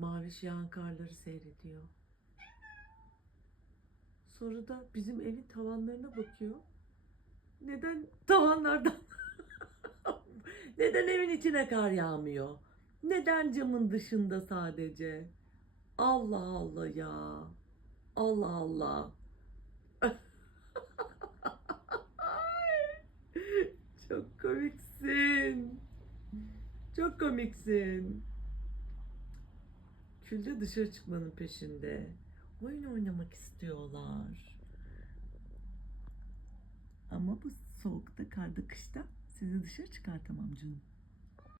Maviş yağan karları seyrediyor. Sonra da bizim evin tavanlarına bakıyor. Neden tavanlardan neden evin içine kar yağmıyor? Neden camın dışında sadece? Allah Allah ya. Allah Allah. Çok komiksin. Çok komiksin. Külde dışarı çıkmanın peşinde. Oyun oynamak istiyorlar. Ama bu soğukta, karda, kışta sizi dışarı çıkartamam canım.